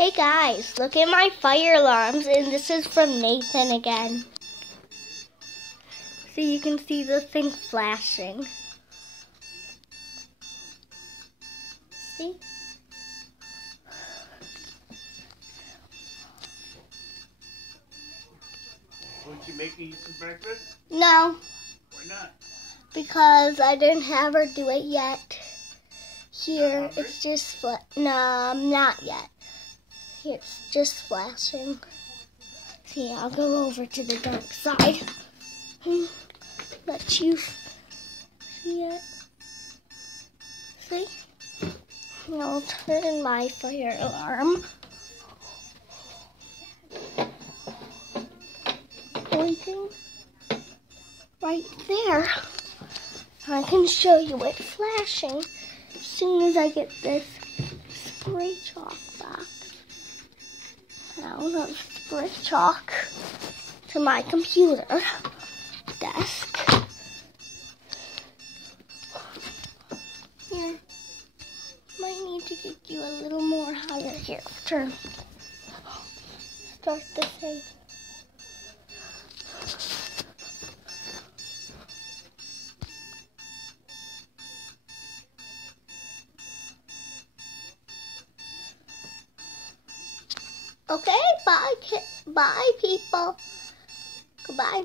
Hey guys, look at my fire alarms, and this is from Nathan again. So you can see the thing flashing. See? Won't you make me some breakfast? No. Why not? Because I didn't have her do it yet. Here, it's just no, not yet. Here, it's just flashing. See, I'll go over to the dark side. Let you see it. See? And I'll turn my fire alarm. Pointing right there. I can show you it flashing as soon as I get this spray chalk back. Now the spray chalk to my computer desk. Here, might need to get you a little more higher here. Turn. Start the thing. Okay, bye people. Goodbye.